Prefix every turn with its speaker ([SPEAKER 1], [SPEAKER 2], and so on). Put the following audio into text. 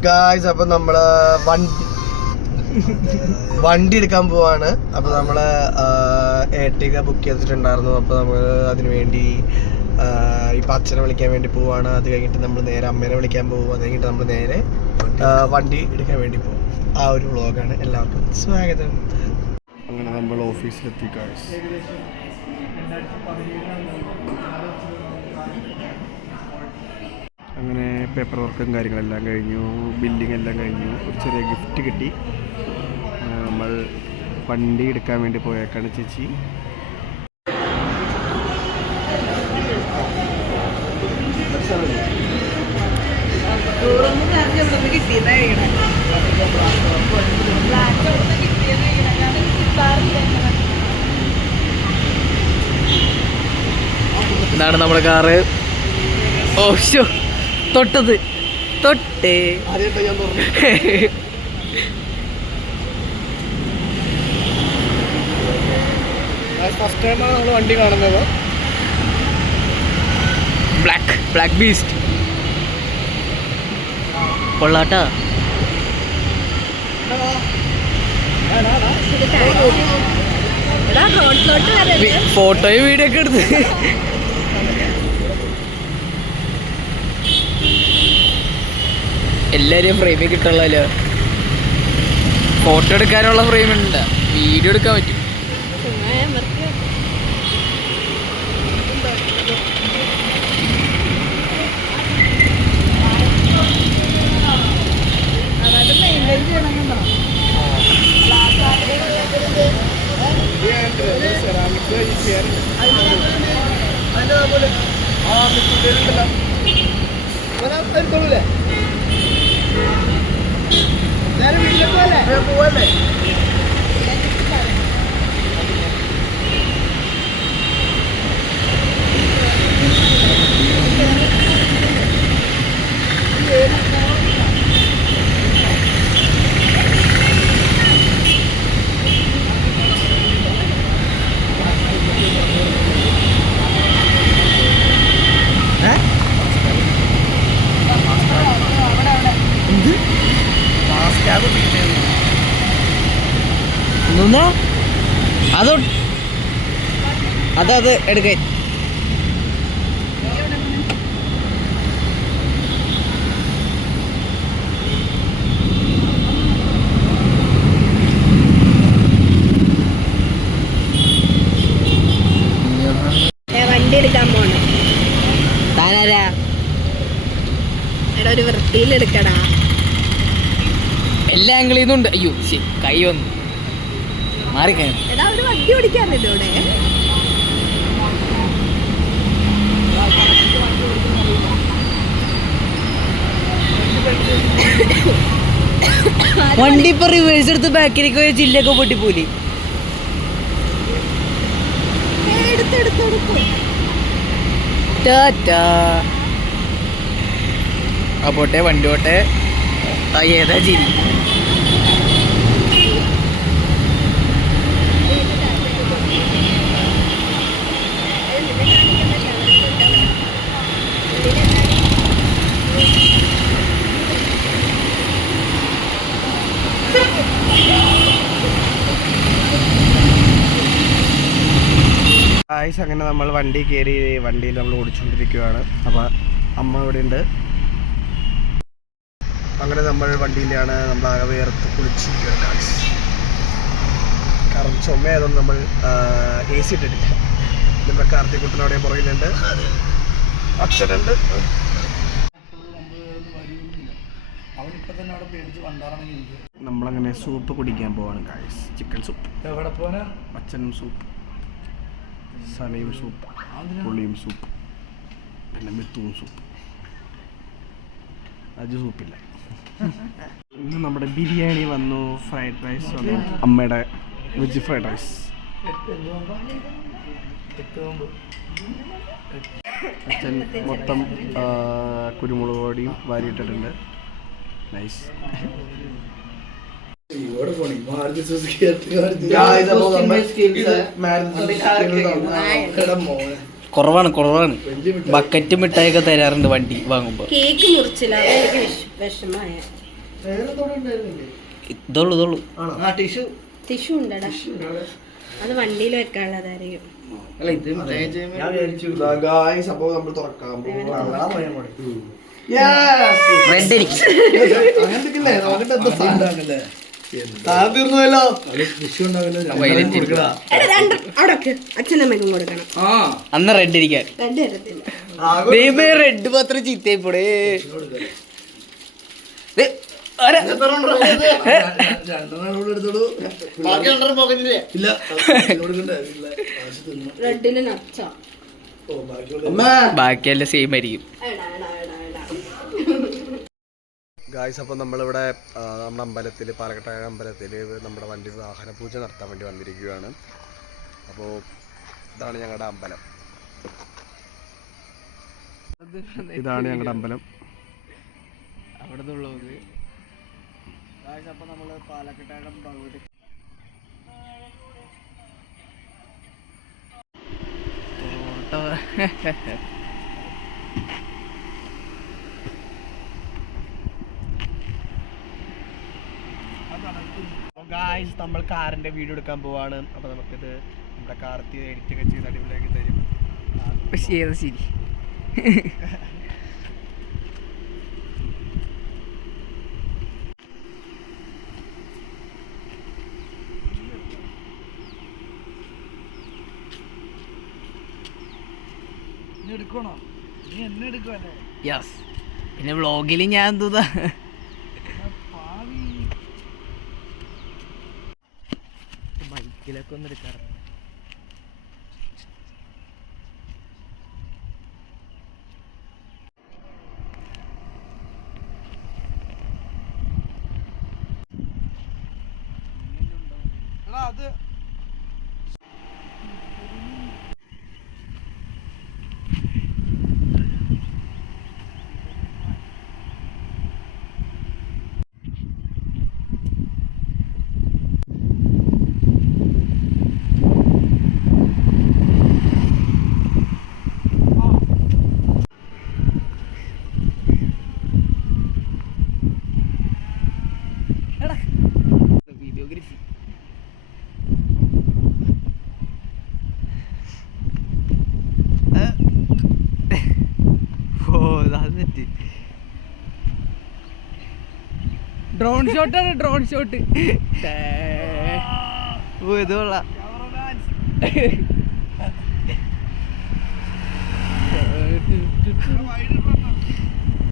[SPEAKER 1] Guys അപ്പൊ നമ്മൾ വണ്ടി വണ്ടി എടുക്കാൻ പോവാണ്. അപ്പൊ നമ്മൾ ഏട്ടിക ബുക്ക് ചെയ്തിട്ടുണ്ടായിരുന്നു. അപ്പൊ നമ്മൾ അതിനു വേണ്ടി ആ, ഇപ്പൊ അച്ഛനെ വിളിക്കാൻ വേണ്ടി പോവാണ്. അത് കഴിഞ്ഞിട്ട് നമ്മൾ നേരെ അമ്മേനെ വിളിക്കാൻ പോകും അത് കഴിഞ്ഞിട്ട് നമ്മൾ നേരെ വണ്ടി എടുക്കാൻ വേണ്ടി പോകും ആ ഒരു വ്ളോഗാണ് എല്ലാവർക്കും സ്വാഗതം. അങ്ങനെ നമ്മൾ ഓഫീസിലെത്തി അങ്ങനെ പേപ്പർ വർക്കും കാര്യങ്ങളെല്ലാം കഴിഞ്ഞു ബില്ലിംഗ് എല്ലാം കഴിഞ്ഞു. ഒരു ചെറിയ ഗിഫ്റ്റ് കിട്ടി. നമ്മൾ വണ്ടി എടുക്കാൻ വേണ്ടി പോയേക്കാണ് ചേച്ചി.
[SPEAKER 2] ഇതാണ് നമ്മുടെ കാറ്. ഓ ഷോ തൊട്ടത്. തൊട്ടേ.
[SPEAKER 1] ഫസ്റ്റ് ടൈമാണ് നമ്മൾ വണ്ടി കാണുന്നത്
[SPEAKER 2] ബ്ലാക്ക് ബ്ലാക്ക് ബീസ്റ്റ് കൊള്ളാട്ടാ ഫോട്ടോയും വീഡിയോ ഒക്കെ എടുത്ത്. എല്ലാരെയും ഫ്രെയിമിൽ കിട്ടുള്ളല്ലോ ഫോട്ടോ എടുക്കാനുള്ള ഫ്രെയിം ഉണ്ട് വീഡിയോ എടുക്കാൻ പറ്റും.
[SPEAKER 1] Nueve.
[SPEAKER 2] എന്താ അതോ അതത് എടുക്കാൻ
[SPEAKER 3] ഞാൻ വണ്ടി എടുക്കാൻ പോണം.
[SPEAKER 2] താനാരാ?
[SPEAKER 3] എടാ ഒരു വൃത്തിയിൽ എടുക്കടാ.
[SPEAKER 2] എല്ലാ ആംഗിളിൽ അയ്യോ കൈ വന്നു. മാറിക്കേ.
[SPEAKER 3] എടാ ഒരു വണ്ടി ഓടിക്കാറില്ല ഇവിടെ.
[SPEAKER 2] വണ്ടി ഇപ്പൊ റിവേഴ്സ് എടുത്ത് ബാക്കിലേക്ക് പോയ ചില്ലൊക്കെ പൊട്ടിപ്പോലി
[SPEAKER 3] അപ്പോട്ടെ
[SPEAKER 2] ടാറ്റാ. ആ പോട്ടെ വണ്ടി പോട്ടെ. ഏതാ ചിരി?
[SPEAKER 1] ആയിസ് അങ്ങനെ നമ്മൾ വണ്ടി കയറി വണ്ടിയിൽ നമ്മൾ ഓടിച്ചുകൊണ്ടിരിക്കുകയാണ് അപ്പോൾ അമ്മ ഇവിടെ ഉണ്ട്. അങ്ങനെ നമ്മൾ വണ്ടിയിലാണ് നമ്മൾ ആകെ വേർത്ത് കുളിച്ചിരിക്കുകയാണ്. കാരണം ചുമയായതുകൊണ്ട് നമ്മൾ എ സി ഇട്ടിട്ടില്ല. നമ്മുടെ കാർത്തിക്കുട്ടൻ അവിടെ പുറകിലുണ്ട്. അച്ഛനുണ്ട് നമ്മളങ്ങനെ സൂപ്പ് കുടിക്കാൻ പോവാണ് ഗായ്സ് ചിക്കൻ സൂപ്പ്
[SPEAKER 2] എവിടെ പോനാ
[SPEAKER 1] അച്ഛനും സൂപ്പ് സലയും സൂപ്പ് പുളിയും സൂപ്പ് പിന്നെ മിത്തുവും സൂപ്പ് അജ് സൂപ്പില്ല ഇന്ന് നമ്മുടെ ബിരിയാണി വന്നു ഫ്രൈഡ് റൈസ് വന്നു. അമ്മയുടെ വെജ് ഫ്രൈഡ് റൈസ് അച്ഛൻ മൊത്തം കുരുമുളക് പൊടിയും വാരിയിട്ടിട്ടുണ്ട്. നൈസ്
[SPEAKER 2] കുറവാണ് കുറവാണ്. ബക്കറ്റ് മിഠായിയൊക്കെ തരാറുണ്ട് വണ്ടി വാങ്ങുമ്പോ.
[SPEAKER 3] കേക്ക് മുറിച്ചില്ല. വിഷമായ
[SPEAKER 2] ഇതുള്ളൂ ഇതുള്ളൂ.
[SPEAKER 4] ആ ടിഷ്യൂ.
[SPEAKER 3] ടിഷ്യൂ ഉണ്ടടാ. അത് വണ്ടിയിൽ വെക്കാനുള്ളതായിരിക്കും.
[SPEAKER 2] റെഡ് എനിക്ക്
[SPEAKER 1] അങ്ങനത്തെ താൻ തീർന്നുവല്ലോ
[SPEAKER 4] ഉണ്ടാവില്ല
[SPEAKER 3] അച്ഛനമ്മയ്ക്കും കൊടുക്കണം?
[SPEAKER 4] ആ.
[SPEAKER 2] അന്ന് റെഡ് ഇരിക്കാൻ.
[SPEAKER 3] തരത്തില്ല.
[SPEAKER 2] ദൈവമേ റെഡ് മാത്രം ചീത്തയായി ബാക്കിയല്ല സെയിം
[SPEAKER 3] കൂടെ
[SPEAKER 1] ഗായ്സ് അപ്പോൾ നമ്മളിവിടെ നമ്മുടെ അമ്പലത്തിൽ പാലക്കാട്ട അമ്പലത്തിൽ നമ്മുടെ വണ്ടി വാഹന പൂജ നടത്താൻ വേണ്ടി വന്നിരിക്കുകയാണ്. അപ്പോൾ ഇതാണ് ഞങ്ങളുടെ അമ്പലം. ഇതാണ് ഞങ്ങളുടെ അമ്പലം.
[SPEAKER 2] അവിടെ നിന്നുള്ളത്
[SPEAKER 1] അപ്പോൾ നമ്മൾ പാലക്കാട്ടം ഭഗവതി ഗായ്സ് നമ്മൾ കാറിന്റെ വീഡിയോ എടുക്കാൻ പോവാണ്. അപ്പോൾ നമുക്കിത് നമ്മുടെ കാർത്തി എഡിറ്റ് ഒക്കെ ചെയ്ത് അടിപൊളിയാക്കി തരും.
[SPEAKER 2] ശരി ശരി.
[SPEAKER 4] നീ എടുക്കണോ? നീ എന്നെ എടുക്കുവല്ലേ?
[SPEAKER 2] യെസ് പിന്നെ വ്ളോഗിൽ ഞാൻ എന്തൂതാ ബൈക്കിലൊക്കെ ഒന്ന് എടുക്കാറുണ്ട്
[SPEAKER 4] എടാ അത്
[SPEAKER 2] വീഡിയോഗ്രാഫി ഓ അത് തെറ്റ് ഡ്രോൺ ഷോട്ടാണ് ഡ്രോൺ ഷോട്ട് ഓ ഇത് കൊള്ളാം.